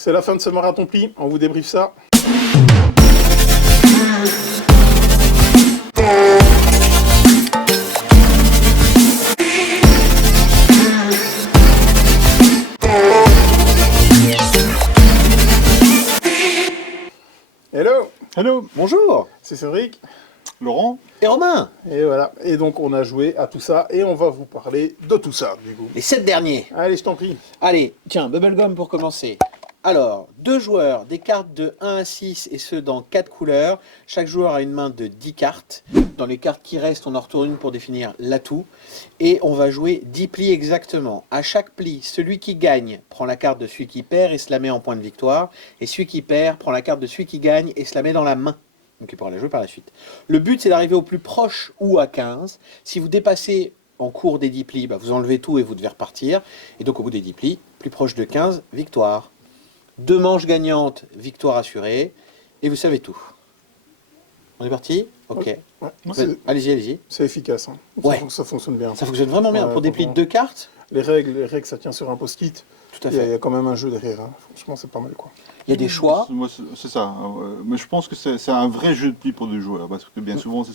c'est la fin de ce marathon pli, on vous débriefe ça. Hello, Hello, bonjour, c'est Cédric. Laurent. Et Romain, Et voilà, et donc on a joué à tout ça, et on va vous parler de tout ça, du coup. les 7 derniers. Allez, je t'en prie. Allez, tiens, Bubblegum pour commencer. Alors, 2 joueurs, des cartes de 1 à 6 et ceux dans 4 couleurs. Chaque joueur a une main de 10 cartes. Dans les cartes qui restent, on en retourne une pour définir l'atout. Et on va jouer 10 plis exactement. À chaque pli, celui qui gagne prend la carte de celui qui perd et se la met en point de victoire. Et celui qui perd prend la carte de celui qui gagne et se la met dans la main. Donc il pourra la jouer par la suite. Le but, c'est d'arriver au plus proche ou à 15. Si vous dépassez en cours des 10 plis, bah, vous enlevez tout et vous devez repartir. Et donc au bout des 10 plis, plus proche de 15, victoire. 2 manches gagnantes, victoire assurée. Et vous savez tout. On est parti? Ok. Ouais, Allez-y, allez-y. c'est efficace, hein. Ouais. Ça fonctionne bien. Ça fonctionne vraiment bien. Ouais, Pour des plis de franchement. 2 cartes, Les règles, ça tient sur un post-it. tout à Il y fait. a quand même un jeu derrière, hein. Franchement, c'est pas mal, quoi. Il y a des choix. Moi, c'est ça. Mais je pense que c'est un vrai jeu de pli pour 2 joueurs. Parce que bien souvent, c'est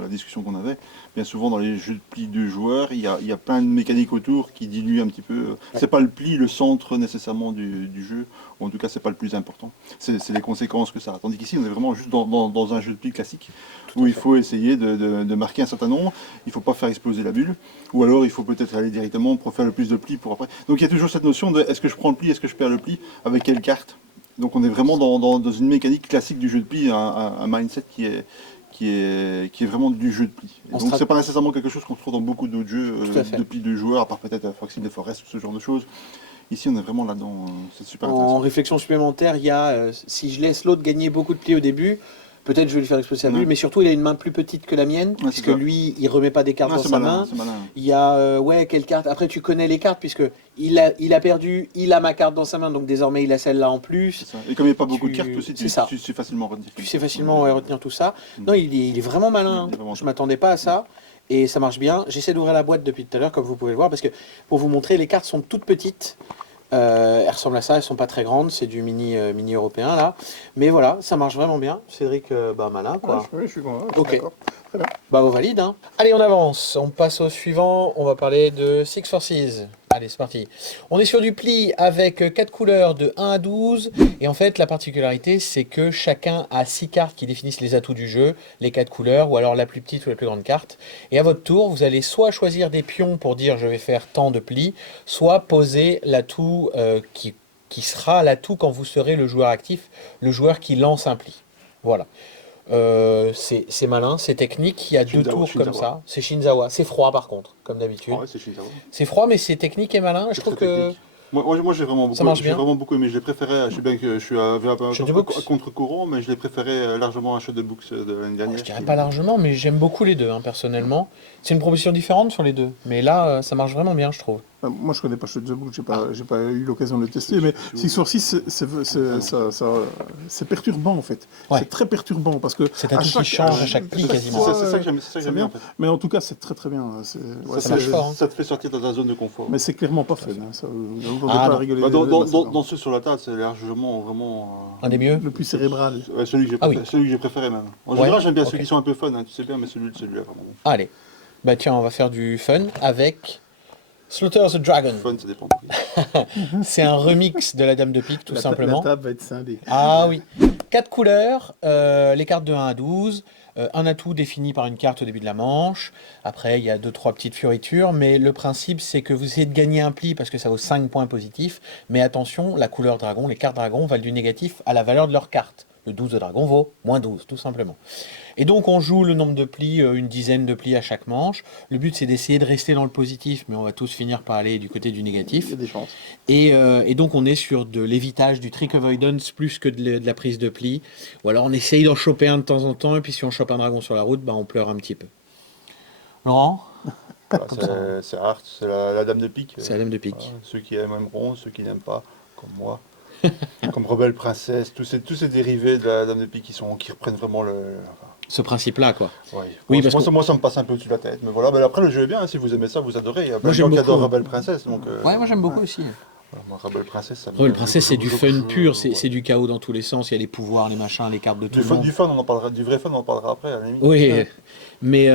la discussion qu'on avait. Bien souvent, dans les jeux de pli 2 joueurs, il y a plein de mécaniques autour qui diluent un petit peu. C'est pas le pli, le centre nécessairement du jeu. Ou en tout cas, c'est pas le plus important. C'est les conséquences que ça a. Tandis qu'ici, on est vraiment juste dans un jeu de pli classique. Où il faut essayer de marquer un certain nombre. Il ne faut pas faire exploser la bulle. Ou alors, il faut peut-être aller directement pour faire le plus de plis pour après. Donc, il y a toujours cette notion de est-ce que je prends le pli, est-ce que je perds le pli, avec quelle carte. Donc on est vraiment dans une mécanique classique du jeu de pli, un mindset qui est vraiment du jeu de pli. Et donc c'est pas nécessairement quelque chose qu'on trouve dans beaucoup d'autres jeux de pli de joueurs, à part peut-être Foxy de Forest ou ce genre de choses. Ici on est vraiment là-dedans, c'est super En intéressant. réflexion supplémentaire, il y a si je laisse l'autre gagner beaucoup de plis au début, peut-être je vais lui faire exploser la bulle, mais surtout il a une main plus petite que la mienne, c'est puisque ça. lui il remet pas des cartes Ouais, dans c'est sa malin, main. c'est malin. Il y a ouais, quelle carte? Après tu connais les cartes puisque il a perdu, il a ma carte dans sa main, donc désormais il a celle-là en C'est plus. ça. Et comme il n'y a pas beaucoup de Tu- cartes aussi, c'est ça. tu sais facilement retenir. Tu sais facilement ouais, retenir tout ça. Non, il est vraiment malin. Il est vraiment Je m'attendais pas à ça. Et ça marche bien. J'essaie d'ouvrir la boîte depuis tout à l'heure, comme vous pouvez le voir, parce que pour vous montrer, les cartes sont toutes petites. Elles ressemblent à ça, elles sont pas très grandes, c'est du mini européen là. Mais voilà, ça marche vraiment bien. Cédric, malin quoi. Ouais, je suis content, Ok. d'accord. Très bien. Bah on valide hein. Allez on avance, on passe au suivant, on va parler de Six Forces. Allez c'est parti. On est sur du pli avec 4 couleurs de 1 à 12 et en fait la particularité c'est que chacun a 6 cartes qui définissent les atouts du jeu, les 4 couleurs ou alors la plus petite ou la plus grande carte. Et à votre tour vous allez soit choisir des pions pour dire je vais faire tant de plis, soit poser l'atout qui sera l'atout quand vous serez le joueur actif, le joueur qui lance un pli. Voilà. C'est malin, c'est technique, il y a 2 tours comme ça. C'est Shinzawa, c'est froid par contre, comme d'habitude. Ouais, c'est Shinzawa. C'est froid mais c'est technique et malin, je C'est trouve très que... technique. Moi j'ai vraiment beaucoup, Ça marche bien. aimé, je l'ai préféré, je sais bien que je suis un Shot the Books. contre-courant, mais je l'ai préféré largement à Shot the Books de l'année dernière. Je dirais pas largement, mais j'aime beaucoup les deux, hein, personnellement. C'est une proposition différente sur les deux, mais là, ça marche vraiment bien, je trouve. Moi, je connais pas Shot the Book, j'ai pas eu l'occasion de le tester, mais Six Forces, c'est perturbant en fait. Ouais. C'est très perturbant parce que C'est un tout qui change à chaque pli quasiment. C'est ça que j'aime bien en fait. Mais en tout cas, c'est très très bien. Ça marche fort, hein. Ça te fait sortir de ta zone de confort. Mais c'est clairement pas fun. Hein, ça, on ne Ah, pas non. rigoler. Bah, là-dedans. dans ceux sur la table, c'est largement vraiment. Un des mieux. Le plus cérébral. Ouais, celui que j'ai préféré même. En général, j'aime bien ceux qui sont un peu fun, hein, tu sais bien, mais celui-là vraiment. Allez, bah tiens, on va faire du fun avec Slaughter the Dragon. Fun, ça dépend. C'est un remix de la Dame de Pique, tout simplement. La table va être scindée. Ah oui. 4 couleurs, les cartes de 1 à 12, un atout défini par une carte au début de la manche. Après, il y a 2-3 petites fioritures, mais le principe, c'est que vous essayez de gagner un pli parce que ça vaut 5 points positifs. Mais attention, la couleur dragon, les cartes dragon valent du négatif à la valeur de leur carte. Le 12 de dragon vaut moins 12, tout simplement. Et donc, on joue le nombre de plis, une dizaine de plis à chaque manche. Le but, c'est d'essayer de rester dans le positif, mais on va tous finir par aller du côté du négatif. Il y a des chances. Et donc, on est sur de l'évitage, du trick avoidance, plus que de la prise de plis. Ou alors, on essaye d'en choper un de temps en temps, et puis si on chope un dragon sur la route, bah, on pleure un petit peu. Laurent? C'est Art, c'est la Dame de Pique. C'est la Dame de Pique. Voilà, ceux qui aimeront, ceux qui n'aiment pas, comme moi. Comme Rebelle Princesse, tous ces dérivés de la Dame de Pique qui reprennent vraiment Ce principe-là, quoi. Ouais. Oui, Moi, ça me passe un peu au-dessus de la tête. Mais voilà, après, le jeu est bien, hein, si vous aimez ça, vous adorez. Il y a plein Moi, de j'aime gens qui beaucoup. adorent Rebelle Princesse. Donc, Ouais, moi j'aime beaucoup aussi. Voilà, moi, Rebelle Princess, ça me- Rebelle Princess, c'est du je- fun je- pur, c'est ouais. du chaos dans tous les sens. Il y a les pouvoirs, les machins, les cartes de tout Du le fun, monde. du fun, on en parlera, du vrai fun, on en parlera après, à la limite. Oui, Ouais. mais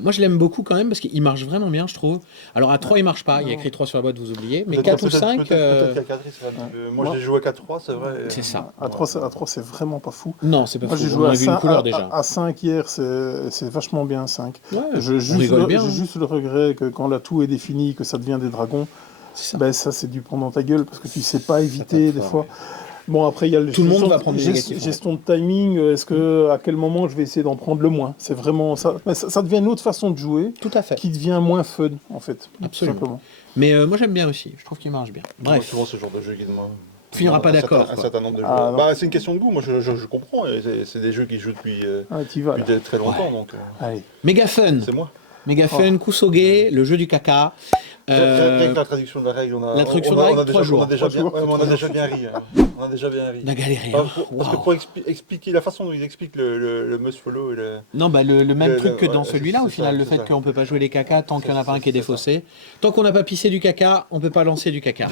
moi je l'aime beaucoup quand même parce qu'il marche vraiment bien, je trouve. Alors à 3, il marche pas, il y a Non. écrit 3 sur la boîte, vous oubliez. Mais Peut-être- 4 ou peut-être- 5, peut-être qu'à 4, il serait un petit peu- Moi, Moi- j'ai joué à 4-3, c'est vrai. c'est ça. À 3, c'est vraiment pas fou. Non, c'est pas Moi, fou. j'ai On joué en à a vu une 5, couleur déjà. à 5 hier, c'est vachement bien 5. Ouais, J'ai on rigole bien. j'ai hein. juste le regret que quand là tout est défini, que ça devient des dragons, C'est ça. ben ça c'est du prendre dans ta gueule parce que tu sais pas éviter des fort, fois. Bon après il y a le Tout le monde gestion- va prendre des négatifs, gestion de timing, est-ce que à quel moment je vais essayer d'en prendre le moins? C'est vraiment ça. Mais ça devient une autre façon de jouer Tout à fait. qui devient moins fun en fait. tout Absolument. simplement. Mais moi j'aime bien aussi, je trouve qu'il marche bien. Moi, Bref, souvent, ce genre de jeu qui demande. tu finiras pas un d'accord. certain- Un quoi. certain nombre de Ah, joueurs. non. Bah, c'est une question de goût, moi je comprends. Et c'est des jeux qui jouent Ah, tu vas là. depuis très longtemps, Ouais. donc Allez. Méga fun, c'est moi. méga fun, Kusoge, le jeu du caca. Rien que la traduction de la règle, la traduction de la règle, on a déjà, 3 jours. on a déjà 3 bien, jours. ouais, mais on a déjà bien ri. Hein. On a déjà bien ri. On a galéré. Parce hein. que Waouh. pour expliquer la façon dont il explique le must follow et le. Non, bah le même Le- truc que dans ouais, celui-là, au c'est final, ça, le c'est fait ça. qu'on peut pas jouer les cacas tant qu'il n'y en a pas un qui est C'est ça. défaussé. Tant qu'on n'a pas pissé du caca, on peut pas lancer du caca.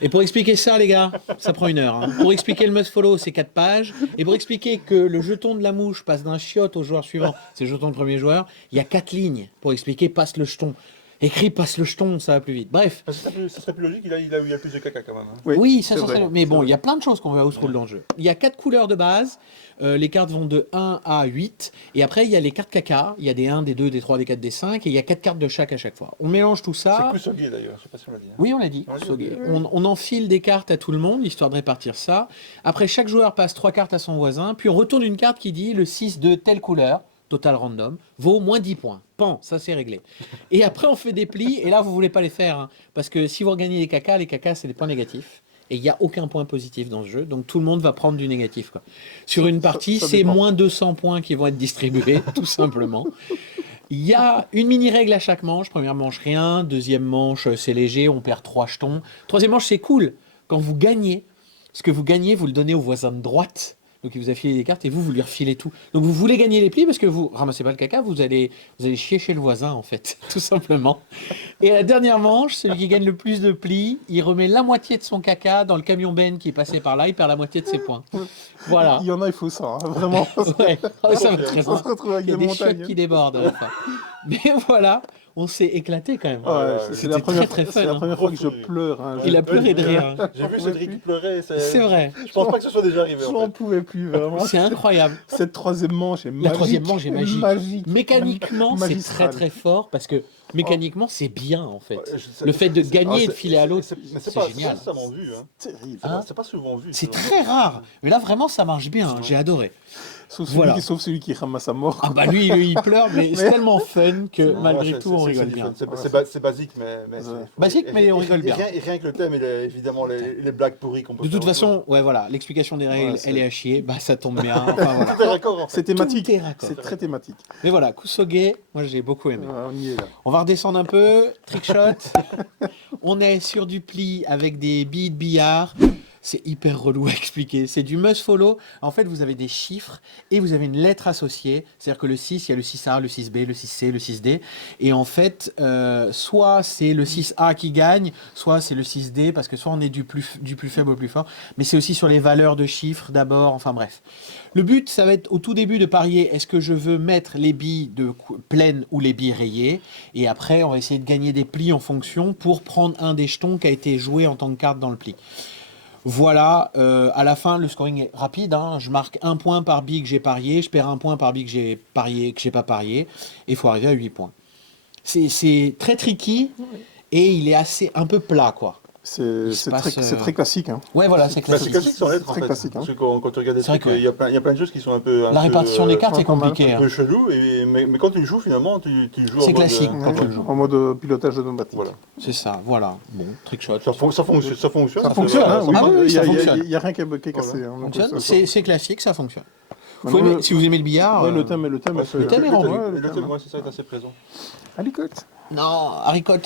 Et pour expliquer ça, les gars, ça prend 1 heure. hein. Pour expliquer le must follow, c'est 4 pages. Et pour expliquer que le jeton de la mouche passe d'un chiotte au joueur suivant, c'est le jeton du premier joueur, il y a 4 lignes pour expliquer passe le jeton. Écrit passe le jeton, ça va plus vite. Bref. Ça serait plus logique, il a où il y a plus de caca quand même. Hein. Oui, ça c'est serait. vrai, Mais c'est bon, vrai. il y a plein de choses qu'on va house rule dans le jeu. Il y a 4 couleurs de base. Les cartes vont de 1 à 8. Et après, il y a les cartes caca. Il y a des 1, des 2, des 3, des 4, des 5. Et il y a 4 cartes de chaque à chaque fois. On mélange tout ça. C'est Kusoge d'ailleurs, je sais pas si on l'a dit. Hein. Oui, on l'a dit. On l'a dit, Soge. oui. On enfile des cartes à tout le monde, histoire de répartir ça. Après, chaque joueur passe 3 cartes à son voisin. Puis on retourne une carte qui dit le 6 de telle couleur, total random, vaut moins 10 points. Pan, ça c'est réglé. Et après, on fait des plis. Et là, vous voulez pas les faire. hein, parce que si vous regagnez les cacas, c'est des points négatifs. Et il n'y a aucun point positif dans ce jeu. Donc tout le monde va prendre du négatif. Quoi. Sur une partie, ça c'est dépend. moins 200 points qui vont être distribués, tout simplement. Il y a une mini-règle à chaque manche. Première manche, rien. Deuxième manche, c'est léger, on perd 3 jetons. Troisième manche, c'est cool. Quand vous gagnez, ce que vous gagnez, vous le donnez au voisin de droite. Donc il vous a filé des cartes et vous lui refilez tout. Donc vous voulez gagner les plis parce que vous ramassez pas le caca, vous allez chier chez le voisin en fait, tout simplement. Et à la dernière manche, celui qui gagne le plus de plis, il remet la moitié de son caca dans le camion Ben qui est passé par là, il perd la moitié de ses points. Voilà. Il y en a, il faut ça, hein, vraiment. Ouais. Ah, ça va très On loin. se retrouve avec Il y a des des montagnes. chiottes qui débordent à la fin. Mais voilà, on s'est éclaté quand même. Ouais, Ouais, c'est c'était la première, très, très c'est fun, la hein. première fois que je Trop pleure. hein. Il a Je- pleuré de rire. hein. J'ai vu pouvais Cédric plus. pleurer. C'est vrai. Je pense pas que ce soit déjà arrivé. Je En n'en fait. pouvais plus, vraiment. C'est incroyable. Cette troisième manche est magique. La troisième manche est magique. Magique. Mécaniquement, c'est très Magistral. très fort parce que mécaniquement, c'est bien en fait. Ouais, Le fait de c'est- gagner et de c'est- filer à l'autre, mais c'est pas génial. C'est pas souvent vu. Hein. Terrible. Hein C'est pas souvent vu. C'est ce genre. très rare. Mais là, vraiment, ça marche bien. hein. J'ai adoré. Voilà. Sauf celui qui ramasse à mort. Ah bah lui, il pleure, mais c'est tellement fun que Ouais, malgré c'est- tout, on c'est- rigole c'est bien. différent. Ouais, C'est basique, mais. Basique, mais on rigole bien. Et rien que le thème, et évidemment les blagues pourries qu'on peut De toute faire façon, ouais, voilà, l'explication des règles, Ouais, c'est- elle est à chier. Bah, ça tombe bien. Enfin, voilà. autour. Tout est raccord en fait. C'est thématique. Tout est raccord. C'est très thématique. Mais voilà, Kusoge, moi j'ai beaucoup aimé. Ouais, on y est là. On va redescendre un peu, trickshot. On est sur du pli avec des billes de billard. C'est hyper relou à expliquer. C'est du must follow. En fait, vous avez des chiffres et vous avez une lettre associée. C'est-à-dire que le 6, il y a le 6A, le 6B, le 6C, le 6D. Et en fait, soit c'est le 6A qui gagne, soit c'est le 6D, parce que soit on est du plus faible au plus fort. Mais c'est aussi sur les valeurs de chiffres d'abord. Enfin bref. Le but, ça va être au tout début de parier, est-ce que je veux mettre les billes pleines ou les billes rayées? Et après, on va essayer de gagner des plis en fonction pour prendre un des jetons qui a été joué en tant que carte dans le pli. Voilà, à la fin, le scoring est rapide. hein. Je marque 1 point par bille que j'ai parié, je perds 1 point par bille que j'ai parié, que j'ai pas parié, et il faut arriver à 8 points. C'est très tricky et il est un peu plat, quoi. C'est se passe, c'est très classique. Hein. Ouais, voilà, c'est Bah, classique. c'est classique sans lettres en Très fait. classique, hein. Parce que quand tu regardes des C'est vrai trucs, que- il y a plein de choses qui sont un peu. La répartition des cartes, c'est pas mal, compliqué. Un hein. peu chelou, mais quand tu joues finalement, tu joues C'est en mode, classique, quand quand tu tu le joues. joues. En mode pilotage automatique. Voilà. C'est ça, voilà. Bon, trickshot. Ça fonctionne. Ça fonctionne, va, hein, oui. Ah oui, ça fonctionne. Il n'y a rien qui est cassé. hein, donc Fonctionne, ça- c'est classique, ça fonctionne. Maintenant, Si vous aimez le billard, ouais, le thème est Ouais, fait- Le thème est rendu. ouais, Le le thème, thème. ouais, c'est ça, est assez présent. Allez, écoute. Non, haricots,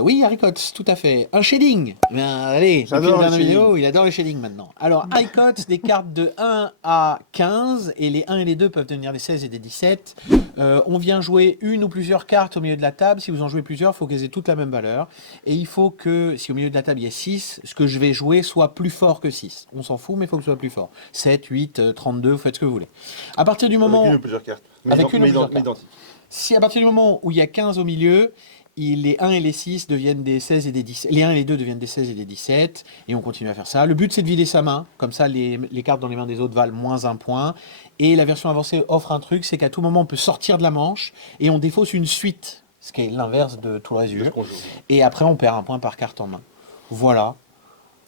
oui, haricots, tout à fait. Un shading. Eh bien, allez, depuis J'adore la les dernière vidéo, il adore les shadings maintenant. Alors, haricots, des cartes de 1 à 15, et les 1 et les 2 peuvent devenir des 16 et des 17. On vient jouer une ou plusieurs cartes au milieu de la table. Si vous en jouez plusieurs, il faut qu'elles aient toutes la même valeur. Et il faut que, si au milieu de la table il y a 6, ce que je vais jouer soit plus fort que 6. On s'en fout, mais il faut que ce soit plus fort. 7, 8, 32, vous faites ce que vous voulez. À partir du moment... Avec une ou plusieurs cartes. Avec une ou plusieurs cartes. Identiques. Si à partir du moment où il y a 15 au milieu, les 1 et les 6 deviennent des 16 et des 17. Les 1 et les 2 deviennent des 16 et des 17. Et on continue à faire ça. Le but, c'est de vider sa main. Comme ça, les cartes dans les mains des autres valent moins 1 point. Et la version avancée offre un truc, c'est qu'à tout moment, on peut sortir de la manche et on défausse une suite. Ce qui est l'inverse de tout le De résumé. ce qu'on joue. Et après, on perd un point par carte en main. Voilà.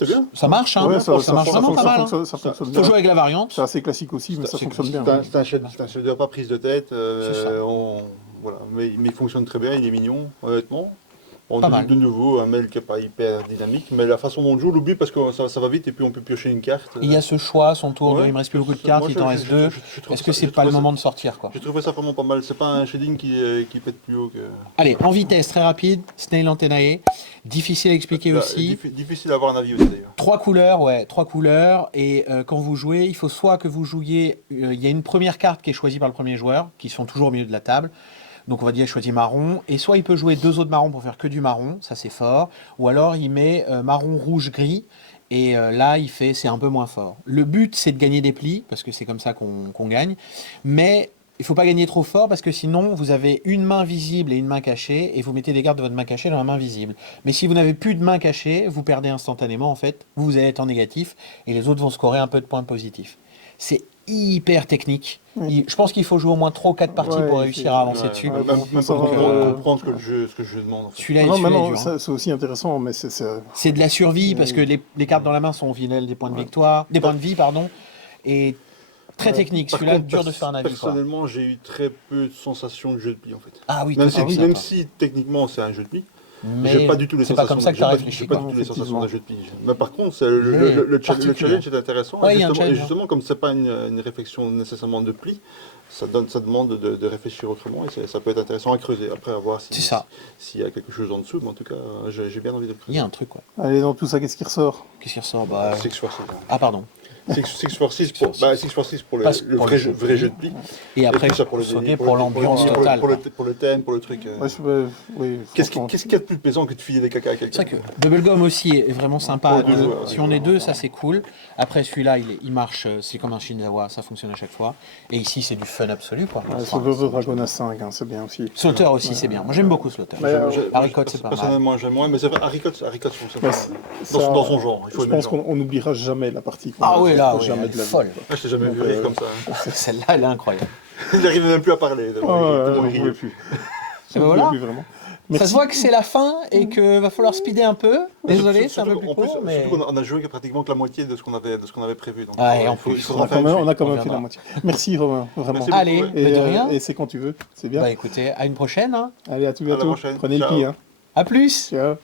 C'est bien. Ça marche, hein. Ouais, ça marche vraiment pas mal. Hein. Ça fonctionne Faut bien. jouer avec la variante. C'est assez classique aussi, mais ça C'est fonctionne bien. C'est un shader pas prise de tête. C'est ça. Voilà. Mais il fonctionne très bien, il est mignon, honnêtement. Bon, Pas mal. de nouveau, un mail qui n'est pas hyper dynamique, mais la façon dont on joue, l'oublie parce que ça va vite et puis on peut piocher une carte. Il y a ce choix, son tour, Ouais. il me reste plus beaucoup de cartes, Moi, il t'en reste 2. Est-ce que c'est pas le moment de sortir, quoi? J'ai trouvé ça vraiment pas mal. C'est pas un shading qui pète plus haut que. Allez, en vitesse, très rapide, Snail Antennae, difficile à expliquer Là, aussi. Difficile d'avoir un avis aussi d'ailleurs. 3 couleurs, ouais, 3 couleurs, et quand vous jouez, il faut soit que vous jouiez, il y a une première carte qui est choisie par le premier joueur, qui sont toujours au milieu de la table, donc on va dire il choisit marron, et soit il peut jouer 2 autres marrons pour faire que du marron, ça c'est fort, ou alors il met marron, rouge, gris, et là il fait, c'est un peu moins fort. Le but c'est de gagner des plis, parce que c'est comme ça qu'on gagne, mais il ne faut pas gagner trop fort parce que sinon vous avez une main visible et une main cachée et vous mettez des cartes de votre main cachée dans la main visible. Mais si vous n'avez plus de main cachée, vous perdez instantanément en fait, vous allez être en négatif et les autres vont scorer un peu de points positifs. C'est hyper technique. Je pense qu'il faut jouer au moins 3 ou 4 parties pour réussir à avancer dessus. ouais, Même ça pour va. comprendre ce que je demande. En fait. Celui-là Non, est non, dur. Hein. c'est aussi intéressant, mais C'est de la survie parce que les cartes dans la main sont au final des points de victoire, des points de vie, pardon. Et très technique. Par Celui-là, contre, dur de faire un avis. Quoi. Personnellement, j'ai eu très peu de sensations de jeu de pli en fait. Ah oui, Même, toi, si, ça, même toi. si techniquement c'est un jeu de pli, Mais j'ai pas du tout les c'est pas sensations. comme ça que tu as réfléchi. J'ai pas quoi. du tout les sensations Effectivement. d'un jeu de pli. Mais par contre, Mais le particulier. challenge est intéressant. Ouais, et il y a un justement, challenge, et justement, comme c'est pas une réflexion nécessairement de pli, ça demande de réfléchir autrement et ça peut être intéressant à creuser. Après, à voir C'est ça. s'il y a quelque chose en dessous. Mais en tout cas, j'ai bien envie de Il y creuser. a un truc, quoi. Allez, dans tout ça, qu'est-ce qui ressort? Qu'est-ce qui ressort bah... 6 x 6. Ah, pardon. 6 pour 6 pour le Parce que pour vrai le vrai jeu de pli. Et après, puis ça pour le sauter délire, pour l'ambiance totale. pour le thème, pour le truc. Ouais, oui, Qu'est-ce franchement. qu'il y a de plus plaisant que de filer des caca à quelqu'un? C'est vrai que Bubblegum aussi est vraiment sympa. Ouais, deux joueurs, Si on est deux, ça c'est cool. Après celui-là, il marche, c'est comme un Shinzawa, ça fonctionne à chaque fois. Et ici, c'est du fun absolu, quoi. Ouais, Enfin, Sauver the Dragon à 5, hein, c'est bien aussi. Slaughter aussi, c'est bien. Moi, j'aime beaucoup Slaughter. Mais, Haricot, c'est pas mal. Personnellement, j'aime moins, mais c'est vrai, Haricot fonctionne Mais pas ça- dans son genre. Il faut Je aimer le pense genre. qu'on n'oubliera jamais la partie. qu'on Ah a oui, fait, là, oui, jamais elle de est la vie, folle. quoi. Ah, je t'ai jamais vu Donc, rire comme ça. Celle-là, elle est incroyable. Il n'arrivait même plus à parler. Oh, ouais, tellement j'en il pouvais riait. plus. Et ben voilà. Plus, vraiment. Ça se Merci. voit que c'est la fin et qu'il va falloir speeder un peu. Désolé, c'est un peu Surtout- plus en plus, court, mais... surtout qu'on a joué pratiquement que la moitié de ce qu'on avait prévu. Donc, Ouais, il en faut- plus. il faudra On a faire quand même, une on a quand On même fait viendra. la moitié. Merci Romain, vraiment. Merci beaucoup. Allez, mais de rien. Et c'est quand tu veux, c'est bien. Bah écoutez, à une prochaine. Hein. Allez, à tout À la bientôt. prochaine. Prenez le Ciao. pied. Hein. À plus. Ciao.